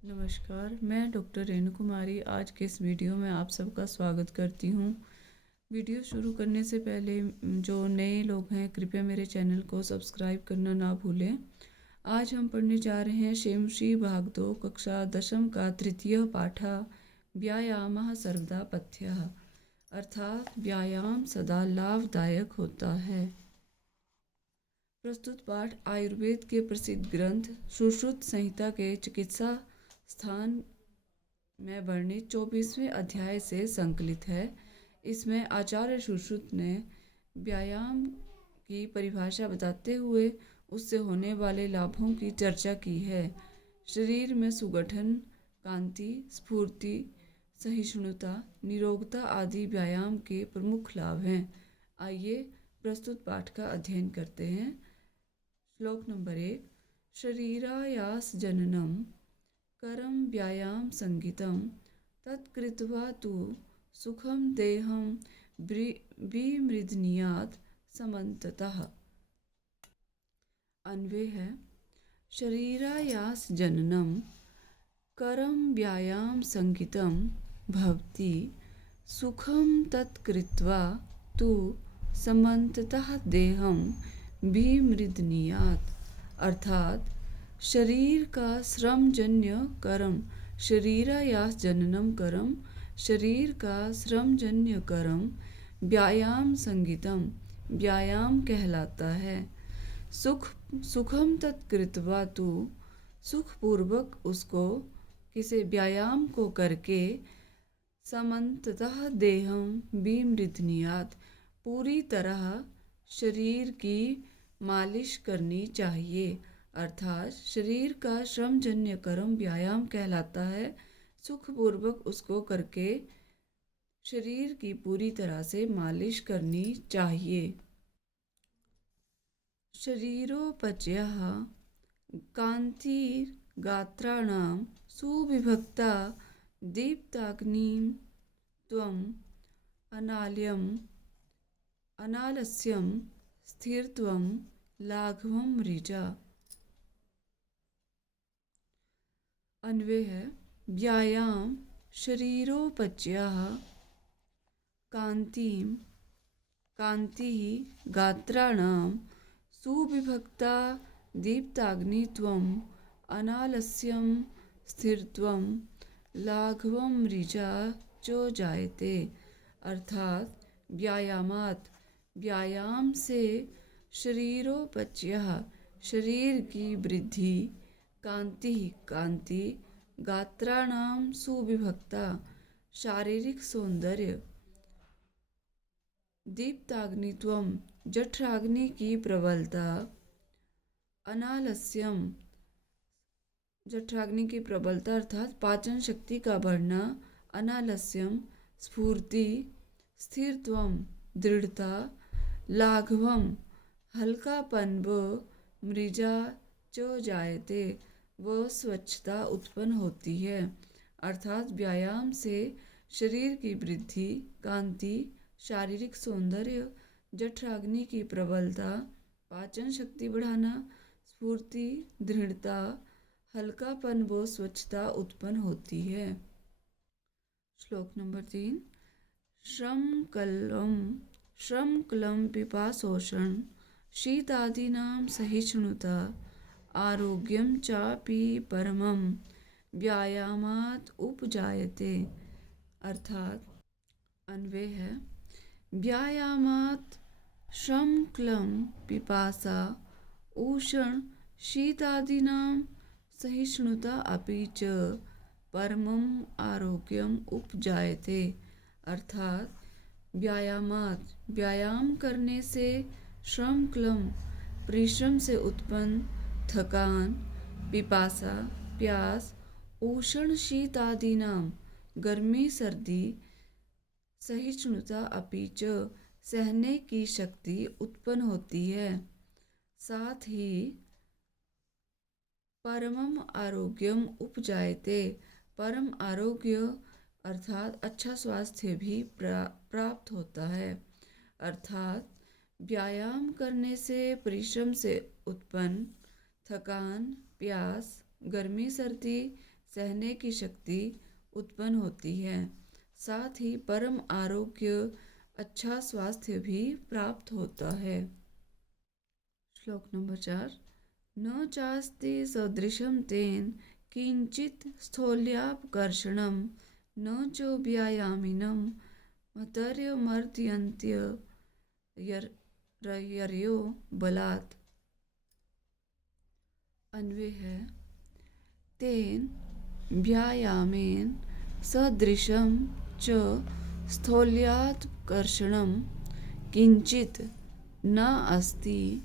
नमस्कार, मैं डॉक्टर रेणु कुमारी आज के इस वीडियो में आप सबका स्वागत करती हूँ। वीडियो शुरू करने से पहले जो नए लोग हैं कृपया मेरे चैनल को सब्सक्राइब करना ना भूलें। आज हम पढ़ने जा रहे हैं शेमश्री भाग 2 कक्षा 10वीं का तृतीय पाठा व्यायामः सर्वदा पथ्यः, अर्थात व्यायाम सदा लाभदायक होता है। प्रस्तुत पाठ आयुर्वेद के प्रसिद्ध ग्रंथ सुश्रुत संहिता के चिकित्सा स्थान में वर्णित 24वें अध्याय से संकलित है। इसमें आचार्य सुश्रुत ने व्यायाम की परिभाषा बताते हुए उससे होने वाले लाभों की चर्चा की है। शरीर में सुगठन, कांति, स्फूर्ति, सहिष्णुता, निरोगता आदि व्यायाम के प्रमुख लाभ हैं। आइए प्रस्तुत पाठ का अध्ययन करते हैं। श्लोक नंबर 1। शरीरायास जननम करम व्यायाम संगीतम तत्कृत्वा तु सुखम देहम विमृदनीयात् समन्ततः। अन्वय है। शरीरायास जननम करम व्यायाम संगीतम भवति सुखम तत्कृत्वा तु समन्ततः देहम विमृदनीयात्, अर्थात शरीर का श्रमजन्य कर्म, शरीरायास जननम कर्म, शरीर का श्रमजन्य कर्म व्यायाम संगीतम, व्यायाम कहलाता है। सुखम तत्कृत्वा तु, सुखपूर्वक उसको, किसी व्यायाम को करके, समन्ततः देहम विमृदनीयात्, पूरी तरह शरीर की मालिश करनी चाहिए, अर्थात शरीर का श्रमजन्य कर्म व्यायाम कहलाता है। सुखपूर्वक उसको करके शरीर की पूरी तरह से मालिश करनी चाहिए। शरीरोपचयः कान्तिर्गात्राणां सुविभक्ता दीप्ताग्निं त्वम् अनालस्यं स्थिरत्वं लाघवं ऋजा। अन्वय है। व्यायाम शरीरोपचयः कान्तिः गात्राणां सुविभक्ता दीप्ताग्नित्वम् अनालस्यं स्थिरत्वं लाघवं ऋजा च जायते, अर्थात व्यायामात्, व्यायाम से, शरीरोपचयः शरीर की वृद्धि, कांति कांति, गात्राणाम सुविभक्ता शारीरिक सौंदर्य, दीप्ताग्नित्वम जठराग्नि की प्रबलता, अनालस्यम जठराग्नि की प्रबलता अर्थात पाचन शक्ति का बढ़ना, अनालस्यम स्फूर्ति, स्थिरत्वम दृढ़ता, लाघवम हल्कापन व मृजा च जायते व स्वच्छता उत्पन्न होती है, अर्थात व्यायाम से शरीर की वृद्धि, कांति, शारीरिक सौंदर्य, जठराग्नि की प्रबलता, पाचन शक्ति बढ़ाना, स्फूर्ति, दृढ़ता, हल्कापन व स्वच्छता उत्पन्न होती है। श्लोक नंबर 3। श्रमक्लं पिपाशोषण शीतादीनां सहिष्णुता आरोग्यं चापि परमं व्यायामात् उपजायते, अर्थात अन्वय है। व्यायामात् श्रमक्लं पिपासा उष्ण शीतादीनां सहिष्णुता अपि च परमं आरोग्यम उपजायते, अर्थात व्यायामात्, व्यायाम करने से, श्रम क्लम परिश्रम से उत्पन्न थकान, पिपासा प्यास, उष्ण शीत आदि नाम गर्मी सर्दी, सहिष्णुता अपि च सहने की शक्ति उत्पन्न होती है। साथ ही परमम आरोग्यम उपजायते, परम आरोग्य अर्थात अच्छा स्वास्थ्य भी प्राप्त होता है, अर्थात व्यायाम करने से परिश्रम से उत्पन्न थकान, प्यास, गर्मी सर्दी, सहने की शक्ति उत्पन्न होती है। साथ ही परम आरोग्य, अच्छा स्वास्थ्य भी प्राप्त होता है। श्लोक नंबर 4। न चास्ति सदृशं तेन किंचित स्थौल्यापकर्षणं न च व्यायामिनं मतर्यमर्त्यन्त्यर्यो बलात्। अन्वय है, तेन व्यायामेन सदृशं च स्थौल्यात्कर्षणं किंचित न अस्ति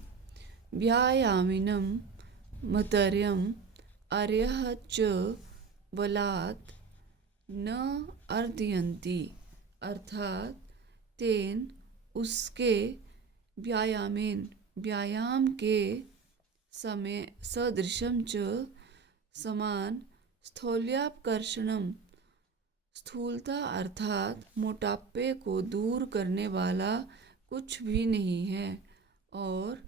व्यायामिनं मतर्यम अर्यः च बलात् न अर्दयन्ति। अर्थात तेन उसके व्यायामेन व्यायाम के समय सदृशम च समान स्थौल्यापकर्षणम स्थूलता अर्थात मोटापे को दूर करने वाला कुछ भी नहीं है, और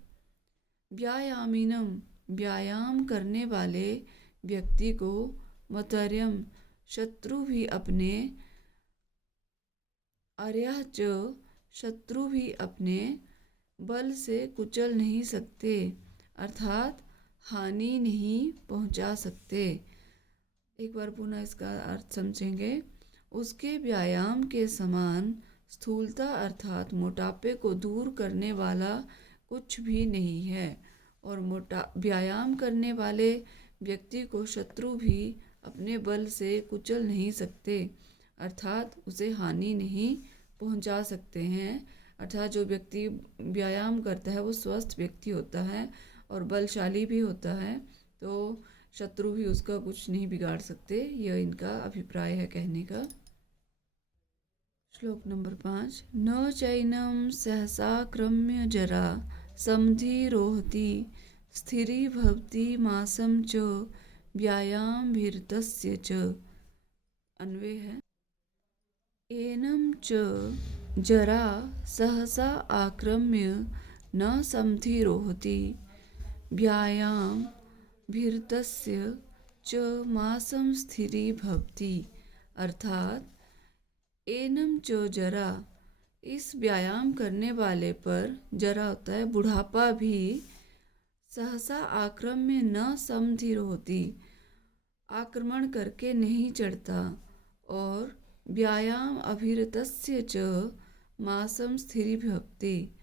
व्यायामिनम व्यायाम करने वाले व्यक्ति को मतर्यम शत्रु भी अपने अर्यः च शत्रु भी अपने बल से कुचल नहीं सकते, अर्थात हानि नहीं पहुंचा सकते। एक बार पुनः इसका अर्थ समझेंगे। उसके व्यायाम के समान स्थूलता अर्थात मोटापे को दूर करने वाला कुछ भी नहीं है, और व्यायाम करने वाले व्यक्ति को शत्रु भी अपने बल से कुचल नहीं सकते, अर्थात उसे हानि नहीं पहुंचा सकते हैं। अर्थात जो व्यक्ति व्यायाम करता है वो स्वस्थ व्यक्ति होता है और बलशाली भी होता है, तो शत्रु भी उसका कुछ नहीं बिगाड़ सकते। यह इनका अभिप्राय है कहने का। श्लोक नंबर 5। न चैनम सहसाक्रम्य जरा समधिरोहति स्थिरी भवति मासम च व्यायाम भीरतस्य च। अन्वय है, एनम च जरा सहसा आक्रम्य न समधिरोहति व्यायाम भीरतस्य च मासम स्थिरी भवति। अर्थात एनम च जरा, इस व्यायाम करने वाले पर जरा होता है बुढ़ापा भी, सहसा आक्रम्य न समधिरोहति आक्रमण करके नहीं चढ़ता, और व्यायाम अभिरतस्य च मासम स्थिरी भवति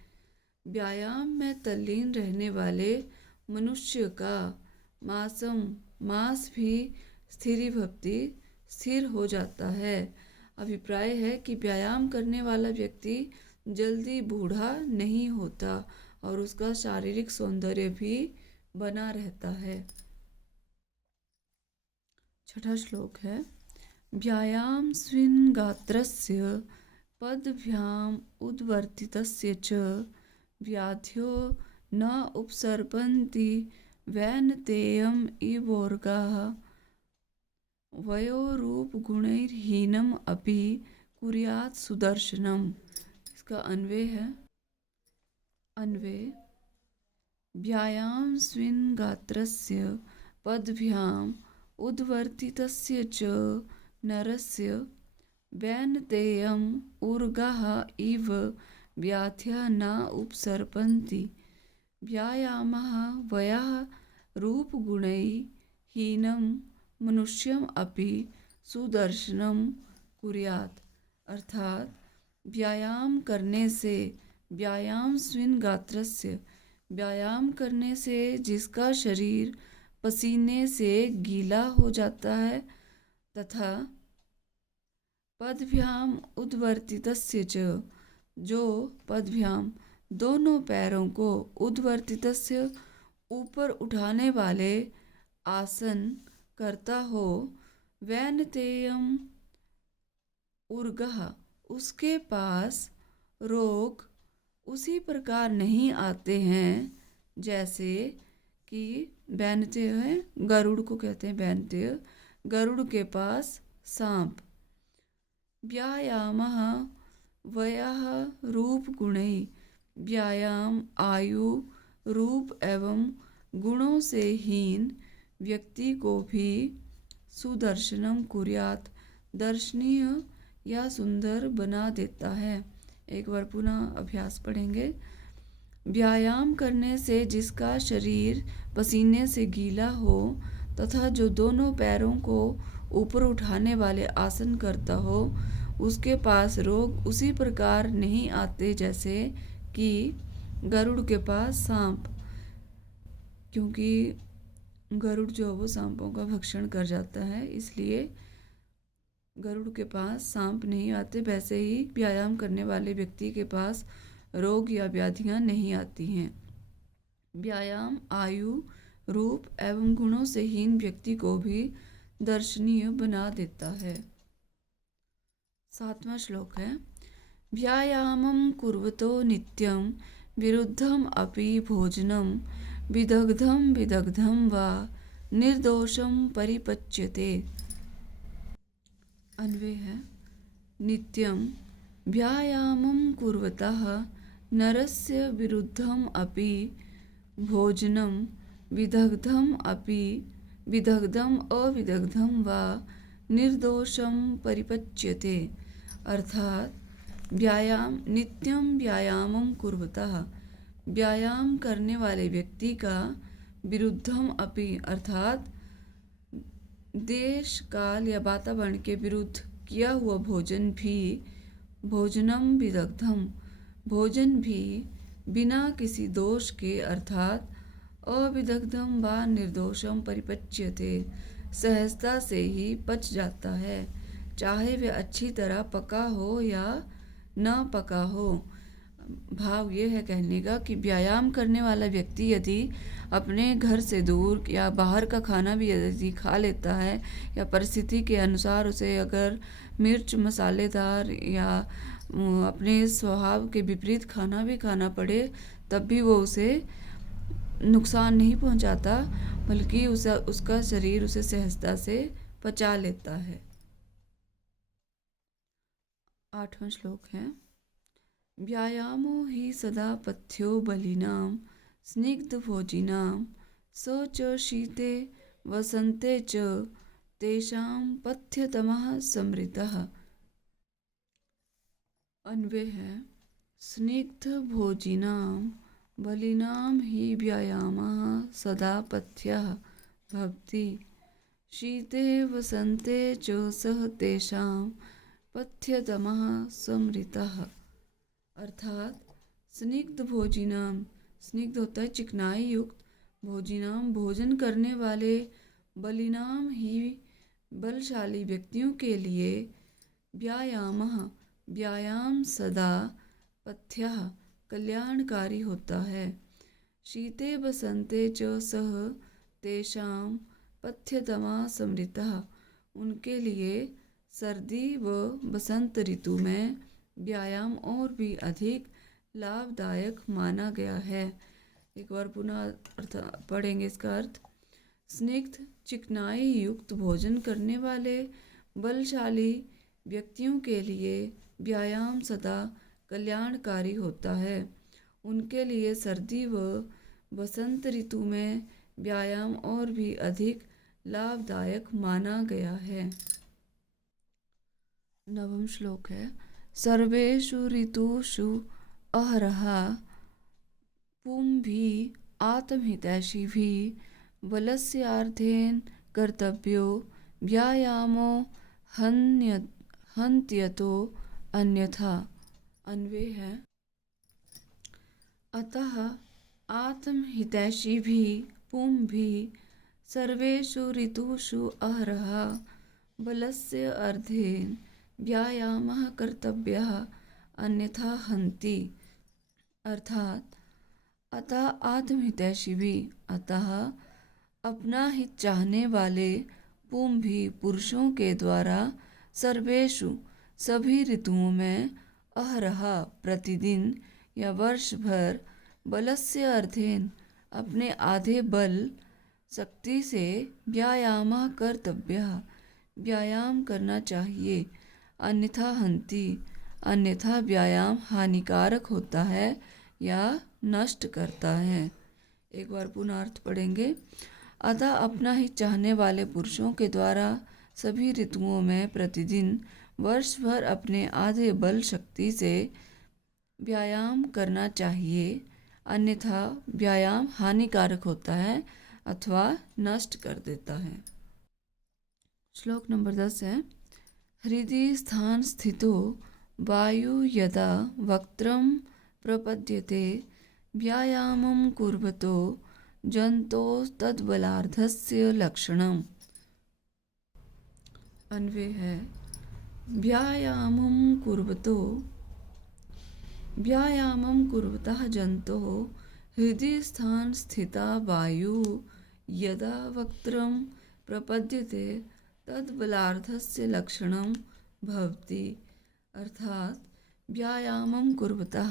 व्यायाम में तल्लीन रहने वाले मनुष्य का मास भी स्थिरी भवति स्थिर हो जाता है। अभिप्राय है कि व्यायाम करने वाला व्यक्ति जल्दी बूढ़ा नहीं होता और उसका शारीरिक सौंदर्य भी बना रहता है। छठा श्लोक है, व्यायाम स्विन् गात्रस्य पदभ्याम उद्वर्तितस्य च व्याध्यो न उपसर्पन्ति वैनतेयम् इवोर्गाः वयोरूपगुणैर्हीनम् अपि कुर्यात् सुदर्शनम्। इसका अन्वय है, अन्वय, व्यायाम स्विन् गात्रस्य पदभ्याम उद्वर्तितस्य च नरस्य वैनतेयम् ऊर्गाः इव व्याध्या न उपसर्पन्ति व्यायामः वयः रूपगुणैः हीनं मनुष्यम अपि सुदर्शनम कुर्यात्। अर्थात व्यायाम करने से, व्यायाम स्विन् गात्रस्य, व्यायाम करने से जिसका शरीर पसीने से गीला हो जाता है, तथा पदभ्याम उद्वर्तितस्य च, जो पदभ्याम दोनों पैरों को उद्वर्तितस्य ऊपर उठाने वाले आसन करता हो, वैनतेयम उर्गः, उसके पास रोग उसी प्रकार नहीं आते हैं जैसे कि वैनतेय है, गरुड़ को कहते हैं वैनतेय, गरुड़ के पास सांप। व्यायामः वयः रूप गुणैः, व्यायाम आयु रूप एवं गुणों से हीन व्यक्ति को भी सुदर्शनम कुर्यात, दर्शनीय या सुंदर बना देता है। एक बार पुनः अभ्यास पढ़ेंगे। व्यायाम करने से जिसका शरीर पसीने से गीला हो तथा जो दोनों पैरों को ऊपर उठाने वाले आसन करता हो, उसके पास रोग उसी प्रकार नहीं आते जैसे कि गरुड़ के पास सांप, क्योंकि गरुड़ जो है वो सांपों का भक्षण कर जाता है, इसलिए गरुड़ के पास सांप नहीं आते। वैसे ही व्यायाम करने वाले व्यक्ति के पास रोग या व्याधियां नहीं आती हैं। व्यायाम आयु, रूप एवं गुणों से हीन व्यक्ति को भी दर्शनीय बना देता है। 7वां श्लोक है। व्यायामं कुर्वतो नित्यं विरुद्धम अपि भोजनं विदग्धं विदग्धं वा निर्दोषं परिपच्यते। अन्वय है। नित्यं व्यायामं कुर्वतः नरस्य विरुद्धम अपि भोजनं विदग्धम अविदग्धम वा निर्दोषम परिपच्यते। अर्थात नित्यम व्यायामं कुर्वतः, व्यायाम करने वाले व्यक्ति का विरुद्धम अपि अर्थात देश काल या वातावरण के विरुद्ध किया हुआ भोजनम विदग्धम, भोजन भी बिना किसी दोष के अर्थात अविदग्धम व निर्दोषम परिपच्यते, सहजता से ही पच जाता है, चाहे वह अच्छी तरह पका हो या न पका हो। भाव ये है कहने का कि व्यायाम करने वाला व्यक्ति यदि अपने घर से दूर या बाहर का खाना भी यदि खा लेता है या परिस्थिति के अनुसार उसे अगर मिर्च मसालेदार या अपने स्वभाव के विपरीत खाना भी खाना पड़े, तब भी वो उसे नुकसान नहीं पहुंचाता, बल्कि उसका शरीर उसे सहजता से पचा लेता है। 8वां श्लोक है। व्यायामो हि सदा पथ्यो बलिनां स्निग्धभोजिनां स च शीते वसन्ते च तेषां पथ्यतमः समृतः। अन्वय है। स्निग्धभोजिनां बलिनां हि व्यायामः सदा पथ्यः भवति, शीते वसन्ते च सः तेषां पथ्यतमः समृतः। अर्थात स्निग्ध भोजिनाम, स्निग्ध होता है चिकनाई युक्त, भोजिनाम भोजन करने वाले, बलिनाम ही बलशाली व्यक्तियों के लिए, व्यायामः व्यायाम सदा, पथ्यः कल्याणकारी होता है, शीते बसंते च सह तेषां पथ्यतमा समृतः उनके लिए सर्दी व बसंत ऋतु में व्यायाम और भी अधिक लाभदायक माना गया है। एक बार पुनः अर्थ पढ़ेंगे इसका अर्थ। स्निग्ध चिकनाई युक्त भोजन करने वाले बलशाली व्यक्तियों के लिए व्यायाम सदा कल्याणकारी होता है, उनके लिए सर्दी व बसंत ऋतु में व्यायाम और भी अधिक लाभदायक माना गया है। 9वां श्लोक है। सर्वेषु ऋतुषु अहरः पुंभिः आत्महितैषिभिः बलस्यार्थेन कर्तव्यो व्यायामो हन्त्यतो अन्यथा। अन्वय है। अतः आत्महितैषिभिः पुंभिः सर्वेषु ऋतुषु अहरः बलस्य अर्धेन व्यायामः कर्तव्यः अन्यथा हन्ति। अर्थात अतः आत्महितैषिभिः, अतः अपना हित चाहने वाले पुंभी पुरुषों के द्वारा सर्वेषु सभी ऋतुओं में अहरह प्रतिदिन या वर्ष भर बलस्य अर्थेन अपने आधे बल शक्ति से व्यायामः कर्तव्यः व्यायाम करना चाहिए, अन्यथा हन्ति अन्यथा व्यायाम हानिकारक होता है या नष्ट करता है। एक बार पुनः अर्थ पढ़ेंगे। अतः अपना ही चाहने वाले पुरुषों के द्वारा सभी ऋतुओं में प्रतिदिन वर्ष भर अपने आधे बल शक्ति से व्यायाम करना चाहिए, अन्यथा व्यायाम हानिकारक होता है अथवा नष्ट कर देता है। श्लोक नंबर 10 है, हृदि स्थान स्थितो वायु यदा वक्त्रं प्रपद्यते व्यायामं कुर्वतो जंतो तद्बलार्धस्य लक्षणम्। अन्वय है, व्यायामं कुर्वतः जन्तोः हृदि स्थान स्थिता वायु यदा वक्त्रं प्रपद्यते तद्बलार्धस्य लक्षणं भवति। अर्थात व्यायामं कुर्वतः,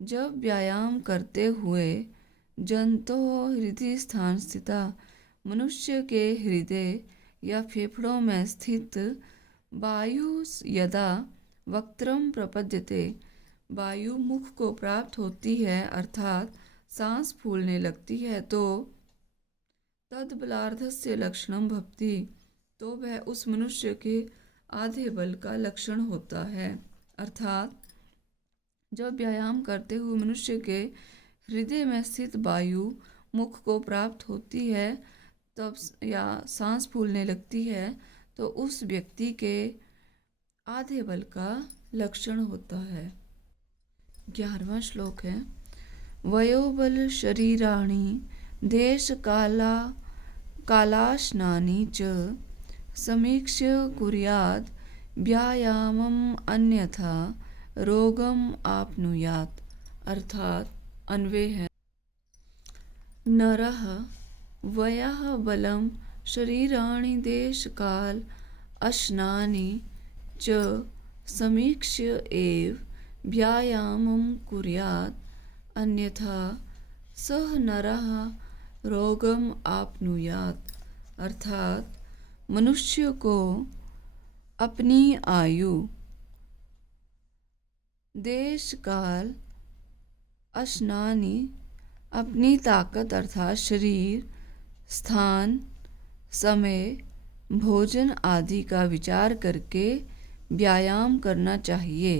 जब व्यायाम करते हुए जंतोः हृदय स्थान स्थिता, मनुष्य के हृदय या फेफड़ों में स्थित वायु यदा वक्त्रम प्रपद्यते, वायु मुख को प्राप्त होती है अर्थात सांस फूलने लगती है, तो तद्बलार्धस्य लक्षणम भवति, तो वह उस मनुष्य के आधे बल का लक्षण होता है। अर्थात जब व्यायाम करते हुए मनुष्य के हृदय में स्थित वायु मुख को प्राप्त होती है तब या सांस फूलने लगती है, तो उस व्यक्ति के आधे बल का लक्षण होता है। 11वां श्लोक है, वयोबल शरीराणि देश कालाश्नानि च समीक्ष्य कुर्यात् व्यायामम् अन्यथा रोगम आपनुयात्। अर्थात अन्वय है, नरः वयः बलं शरीराणि देश काल अश्नानि च समीक्ष्य एव व्यायामं कुर्यात् अन्यथा सह नरः रोगम आपनुयात्। अर्थात मनुष्य को अपनी आयु, देश काल, अश्नानि अपनी ताकत अर्थात शरीर, स्थान, समय, भोजन आदि का विचार करके व्यायाम करना चाहिए,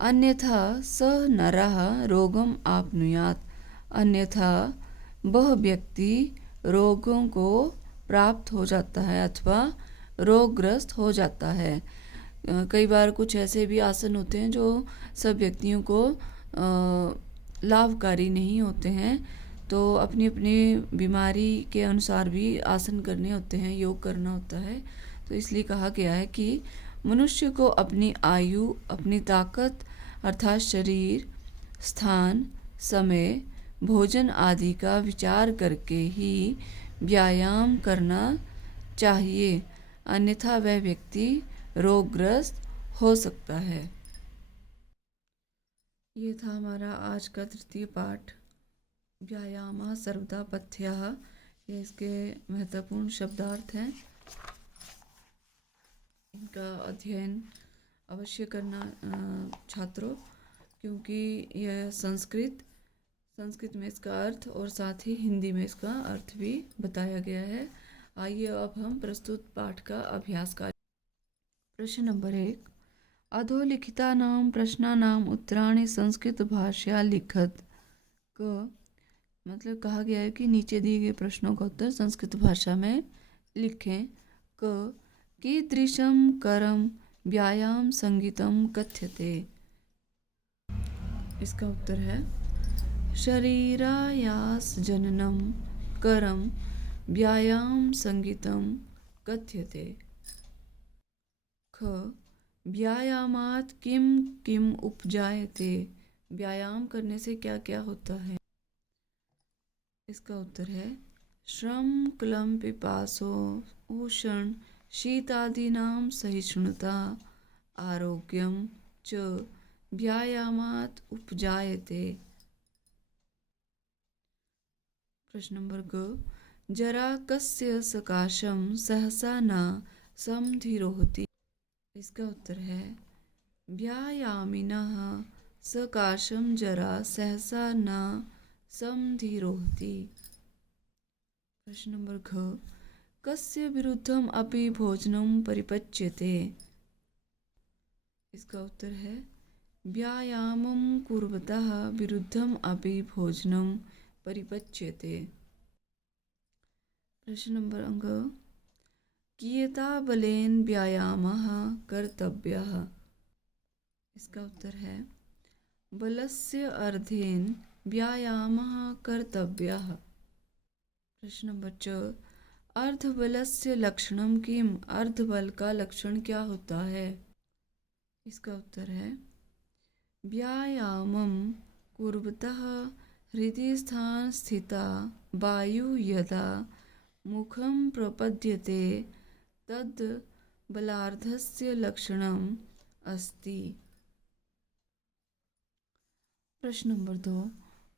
अन्यथा स नरः रोगम आपनुयात्, अन्यथा वह व्यक्ति रोगों को प्राप्त हो जाता है अथवा रोगग्रस्त हो जाता है। कई बार कुछ ऐसे भी आसन होते हैं जो सब व्यक्तियों को लाभकारी नहीं होते हैं, तो अपनी अपनी बीमारी के अनुसार भी आसन करने होते हैं, योग करना होता है। तो इसलिए कहा गया है कि मनुष्य को अपनी आयु, अपनी ताकत अर्थात शरीर, स्थान, समय, भोजन आदि का विचार करके ही व्यायाम करना चाहिए, अन्यथा वह व्यक्ति रोगग्रस्त हो सकता है। ये था हमारा आज का तृतीय पाठ, व्यायामः सर्वदा पथ्यः। ये इसके महत्वपूर्ण शब्दार्थ हैं, इनका अध्ययन अवश्य करना छात्रों, क्योंकि यह संस्कृत में इसका अर्थ और साथ ही हिंदी में इसका अर्थ भी बताया गया है। आइए अब हम प्रस्तुत पाठ का अभ्यास करें। प्रश्न नंबर 1, अधोलिखितानां प्रश्नानाम् उत्तराणि संस्कृत भाषया लिखत। क मतलब कहा गया है कि नीचे दिए गए प्रश्नों का उत्तर संस्कृत भाषा में लिखें। क कीदृशं करम व्यायाम संगीतम कथ्यते। इसका उत्तर है शरीरायास जननम करम व्यायाम संगीतम कथ्यते। ख व्यायामात् किम किम उपजायते, व्यायाम करने से क्या क्या होता है। इसका उत्तर है श्रम क्लम पिपासो उष्ण शीतादीनां सहिष्णुता आरोग्यम च व्यायामात् उपजायते। प्रश्न नंबर ग जरा कस्य सकाशम सहसा न समधिरोहति। इसका उत्तर है व्यायामिनः सकाशम जरा सहसा न समधिरोहति। प्रश्न नंबर घ, कस्य विरुद्धम अपि भोजनम परिपच्यते। इसका उत्तर है व्यायामं कुर्वतः विरुद्धम अपि भोजनम परिपच्यते। प्रश्न नंबर अंक, कियता बलेन व्यायामः कर्तव्यः। इसका उत्तर है बलस्य अर्धेन व्यायामः कर्तव्यः। प्रश्न नंबर च, अर्धबलस्य लक्षणम किम। अर्धबल का लक्षण क्या होता है। इसका उत्तर है व्यायामं कुर्वतः हृदय स्थान स्थिता वायु यदा मुखं प्रपद्यते तद् बलार्धस्य लक्षणम् अस्ति। प्रश्न नंबर 2,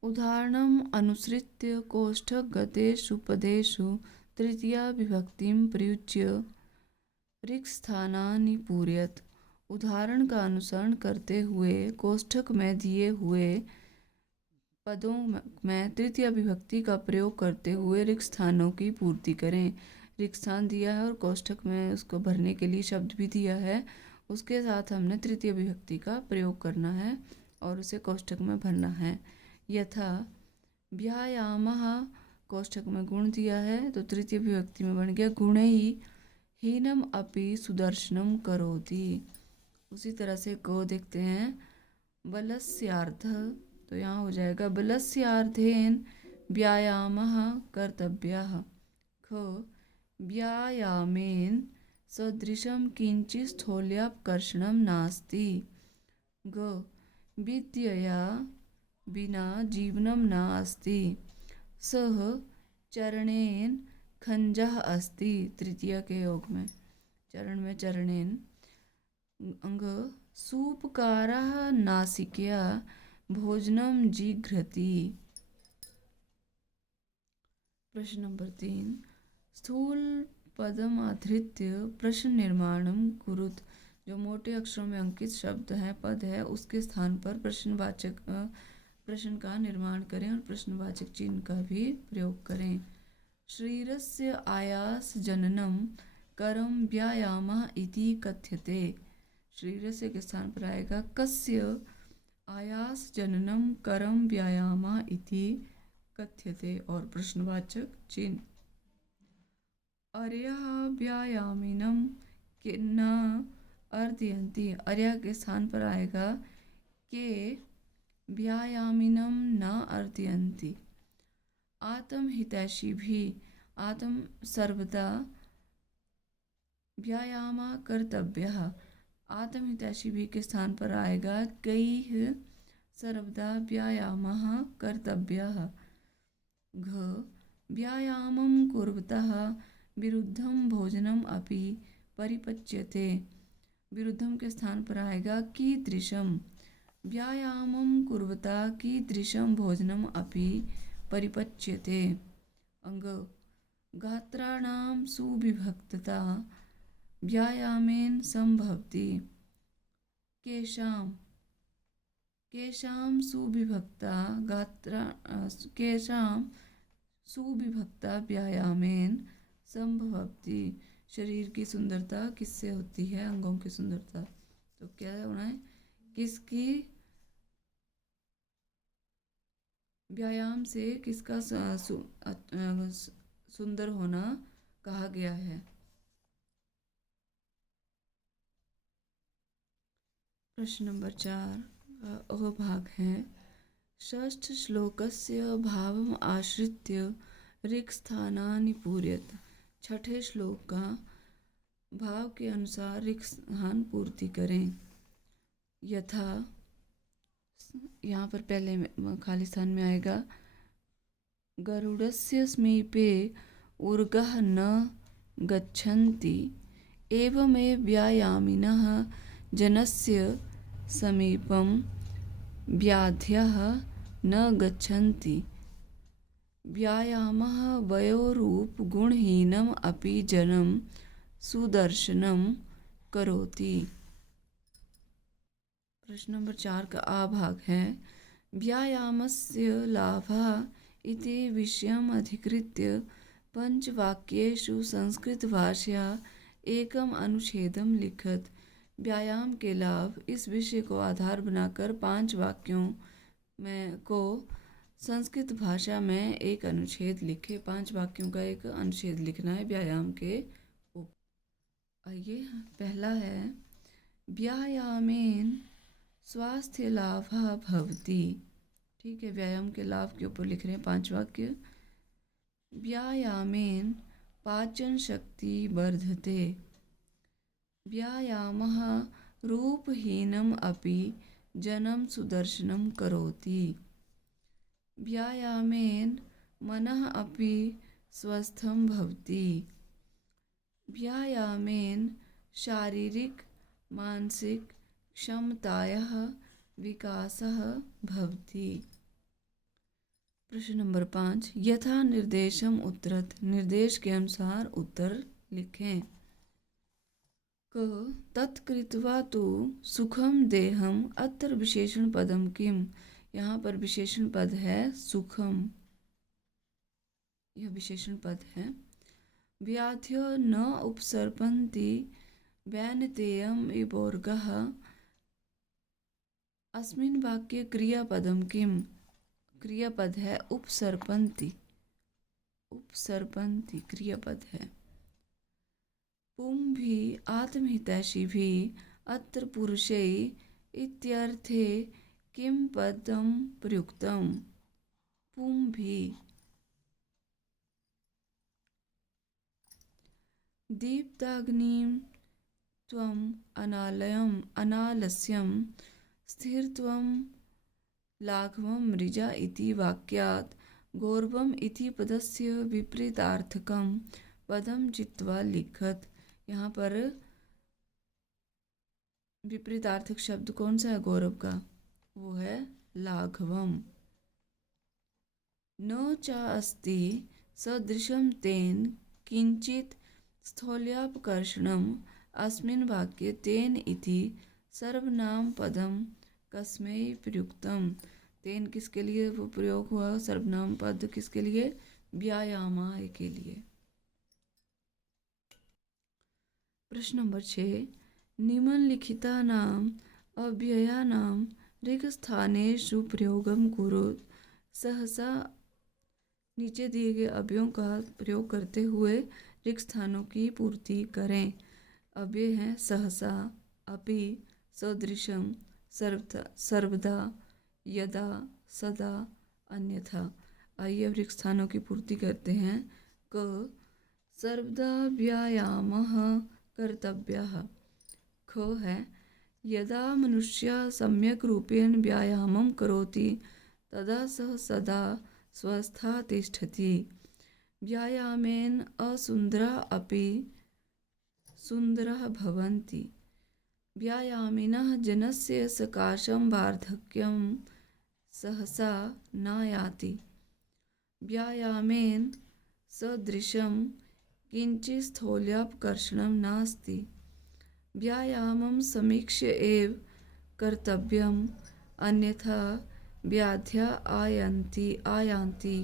उदाहरणम् अनुसृत्य कोष्ठकगतेषु पदेषु तृतीया विभक्तिं प्रयुज्य रिक्स्थानानि पूरयत। उदाहरण का अनुसरण करते हुए कोष्ठक में दिए हुए पदों में तृतीय विभक्ति का प्रयोग करते हुए रिक्त स्थानों की पूर्ति करें। रिक्त स्थान दिया है और कोष्ठक में उसको भरने के लिए शब्द भी दिया है, उसके साथ हमने तृतीय विभक्ति का प्रयोग करना है और उसे कोष्ठक में भरना है। यथा व्यायामः, कोष्ठक में गुण दिया है तो तृतीय विभक्ति में बन गया गुणैः हीनम अपि सुदर्शनम करोति। उसी तरह से को देखते हैं बलस्यार्थ, तो यहाँ हो जाएगा बलस्यार्थेन व्यायामः कर्तव्यः। ख, व्यायामेन सदृशं किंचित् स्थौल्यापकर्षणं नास्ति। ग, विद्यया विना जीवनं नास्ति। सः चरणेन खंजः अस्ति। तृतीय के योग में चरण में चरणेन। अंग, सूपकारः नासिकया भोजनं जिघ्रति। प्रश्न नंबर 3, स्थूल पदम आधृत्य प्रश्न निर्माणम कुरुत। जो मोटे अक्षरों में अंकित शब्द है, पद है, उसके स्थान पर प्रश्नवाचक प्रश्न का निर्माण करें और प्रश्नवाचक चिन्ह का भी प्रयोग करें। शरीरस्य आयास जननम करम व्यायामः इति कथ्यते। शरीरस्य के स्थान पर आएगा कस्य आयास जननम करम व्यायामः इति कथ्यते और प्रश्नवाचक चिन्ह। अर्यः व्यायामिनं न अर्दयन्ति। अर्यः के स्थान पर आएगा के व्यायामिनं न अर्दयन्ति। आत्महितैषी भी, आत्म सर्वदा व्यायाम कर्तव्यः। आत्महितैषी भी के स्थान पर आएगा कैः सर्वदा व्यायामः कर्तव्यः। घ, व्यायामं कुर्वतः विरुद्धं भोजनम अपि परिपच्यते। विरुद्धम के स्थान पर आएगा कीदृशम। व्यायामं कुर्वता कीदृशं भोजनम अपि परिपच्यते। अंग, गात्राणां सुविभक्तता व्यायामेन संभवति। केशां सुविभक्ता गात्रा केशां सुविभक्ता व्यायामेन संभवति। शरीर की सुंदरता किससे होती है, अंगों की सुंदरता। तो क्या होना है, किसकी व्यायाम से किसका सुंदर होना कहा गया है। प्रश्न नंबर 4 का भाग है षष्ठ श्लोकस्य भावम् आश्रित्य रिक्त स्थानानि पूरयत। छठे श्लोक का भाव के अनुसार रिक्त स्थान पूर्ति करें। यथा, यहाँ पर पहले में खाली स्थान में आएगा गरुड़स्य समीपे उर्गः न गच्छन्ति एवमेव व्यायामिनः जनस्य समीपं व्याध्याः न गच्छन्ति। व्यायामः वयोरूप गुणहीनम् अपि जनं सुदर्शनं करोति। प्रश्न नंबर 4 का आ भाग है व्यायामस्य लाभः इति विषयम् अधिकृत्य पंचवाक्येषु संस्कृतभाषया एकम अनुच्छेदम लिखत। व्यायाम के लाभ, इस विषय को आधार बनाकर 5 वाक्यों में को संस्कृत भाषा में एक अनुच्छेद लिखे। 5 वाक्यों का एक अनुच्छेद लिखना है व्यायाम के ऊपर। आइए, पहला है व्यायामेन स्वास्थ्य लाभः भवति। ठीक है, व्यायाम के लाभ के ऊपर लिख रहे हैं 5 वाक्य। व्यायामेन पाचन शक्ति वर्धते। व्यायामः रूपहीनम् अपि जनं सुदर्शनं करोति। व्यायामेन मनः अपि स्वस्थं भवति। व्यायामेन शारीरिक मानसिक क्षमतायाः विकासः भवति। प्रश्न नंबर 5, यथा निर्देशम उत्तरत। निर्देश के अनुसार उत्तर लिखें। क तत्कृत्वा तु सुखम देहम। अत्र विशेषण पदम किम। यहाँ पर विशेषण पद है सुखम, यह विशेषण पद है। व्याध्यो न उपसर्पन्ति वैनतेयम इवोर्गः। अस्मिन् वाक्ये क्रियापदम किम। क्रियापद है उपसर्पन्ति। उपसर्पन्ति क्रियापद है। पुंभी आत्महितैषिभी अत्र पुरुषै इत्यर्थे किम पदम प्रयुक्तम। पुंभी। दीप्ताग्निं त्वम् अनालस्यं स्थिरत्वं लाघवं मृजा इति वाक्यात् गौरवम् इति पदस्य विपरीतार्थकं पदम चित्वा लिखत। यहाँ पर विपरीतार्थक शब्द कौन सा है गौरव का, वो है लाघवम। न च अस्ति सदृशं तेन किंचित स्थौल्यापकर्षणम्। अस्मिन् वाक्ये तेन इति सर्वनाम पदम कस्मै प्रयुक्तम। तेन किसके लिए वो प्रयोग हुआ, सर्वनाम पद किसके लिए, व्यायामाय के लिए। प्रश्न नंबर 6, निम्नलिखितानाम् अव्ययानां रिक्तस्थानेषु प्रयोगं कुरुत। सहसा, नीचे दिए गए अव्ययों का प्रयोग करते हुए रिक्त स्थानों की पूर्ति करें। अव्यय हैं सहसा, अपि, सदृशम, सर्वदा, यदा, सदा, अन्यथा। आइए अब रिक्त स्थानों की पूर्ति करते हैं। क सर्वदा व्यायामः कर्तव्यः। ख है यदा मनुष्यः सम्यक् रूपेण व्यायामं करोति तदा सः सदा स्वस्थः तिष्ठति। व्यायामेन असुन्दराः अपि सुन्दराः भवन्ति। व्यायामिनः जनस्य सकाशं वार्धक्यं सहसा न याति। व्यायामेन सदृशं किंचित् स्थौल्यापकर्षणं नास्ति। व्यायामं समीक्ष्य एव कर्तव्यम्, अन्यथा व्याध्याः आयान्ति।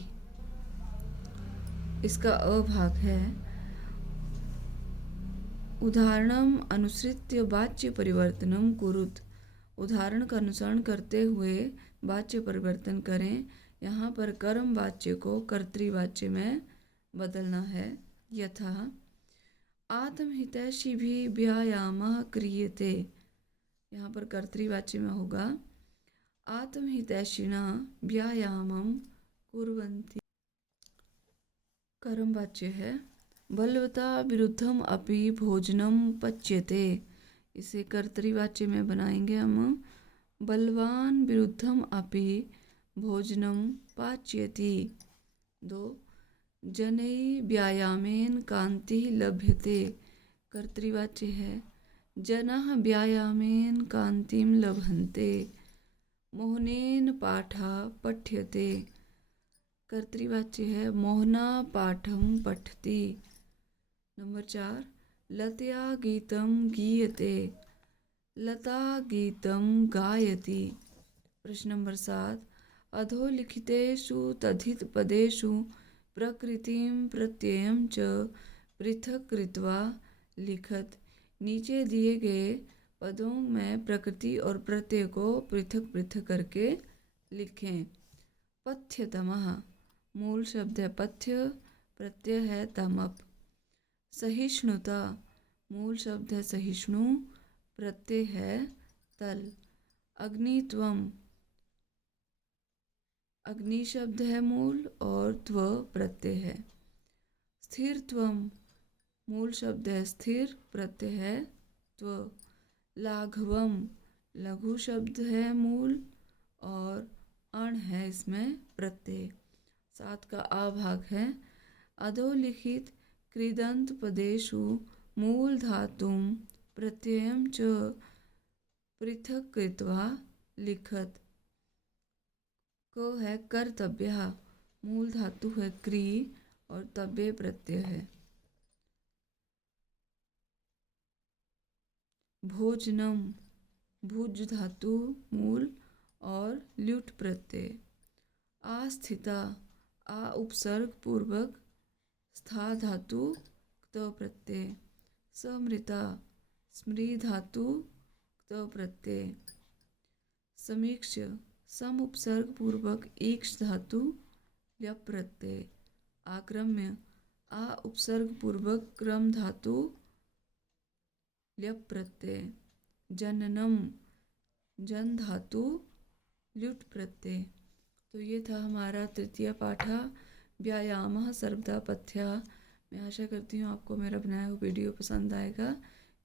इसका अभाग है उदाहरणम् अनुसृत्य वाच्य परिवर्तनम कुरुत। उदाहरण का अनुसरण करते हुए वाच्य परिवर्तन करें। यहाँ पर कर्म वाच्य को कर्तृवाच्य में बदलना है। यथा आत्महितैषिभिः व्यायामः क्रियते। यहाँ पर कर्तृवाच्य में होगा आत्महितैषिणः व्यायामं कुर्वन्ति। कर्म वाच्य है। बलवता विरुद्धम अपि भोजनम पच्यते। इसे कर्तृवाच्य में बनाएंगे हम। बलवान विरुद्धम अपि भोजनम पाच्यति। 2 जनै व्यायामेन कान्तिः लभ्यते। कर्तृवाच्य है। जनाः व्यायामेन कान्तिं लभन्ते। मोहनेन पाठः पठ्यते। कर्तृवाच्य है मोहना पाठं पठति। नंबर 4 लतया गीतं गीयते। लता गीतं गायति। प्रश्न नंबर 7 अधोलिखितेषु तथित पदेषु प्रकृतिं प्रत्ययं च पृथक कृत्वा लिखत। नीचे दिए गए पदों में प्रकृति और प्रत्यय को पृथक पृथक करके लिखें। पथ्यतमः, मूल शब्द है पथ्य, प्रत्यय है तमप। सहिष्णुता, मूल शब्द है सहिष्णु, प्रत्यय है तल। अग्नित्वम, अग्नि शब्द है मूल और त्व प्रत्यय है। स्थिरत्वम, मूल शब्द है स्थिर, प्रत्यय है त्व। लाघवम, लघु शब्द है मूल और अण है इसमें प्रत्यय। 7 का आ भाग है। अधोलिखित कृदंत पदेषु मूल धातुं प्रत्ययं च पृथक कृत्वा लिखत। क है कर्तव्यः, मूल धातु है क्री और तव्य प्रत्यय है। भोजनम, भुज धातु मूल और ल्युट प्रत्यय। आस्थिता, आ उपसर्ग पूर्वक स्था धातु क्त प्रत्यय। समृता, स्मृ धातु क्त प्रत्यय। समीक्ष, सम उपसर्ग पूर्वक ईक्ष धातु ल्यप प्रत्यय। आक्रम्य, आ उपसर्ग पूर्वक क्रम धातु ल्यप प्रत्यय। जननम, जन धातु ल्युट प्रत्यय। तो ये था हमारा तृतीय पाठा व्यायामः सर्वदा पथ्यः। मैं आशा करती हूँ आपको मेरा बनाया हुआ वीडियो पसंद आएगा।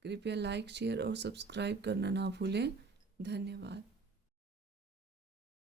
कृपया लाइक, शेयर और सब्सक्राइब करना ना भूलें। धन्यवाद।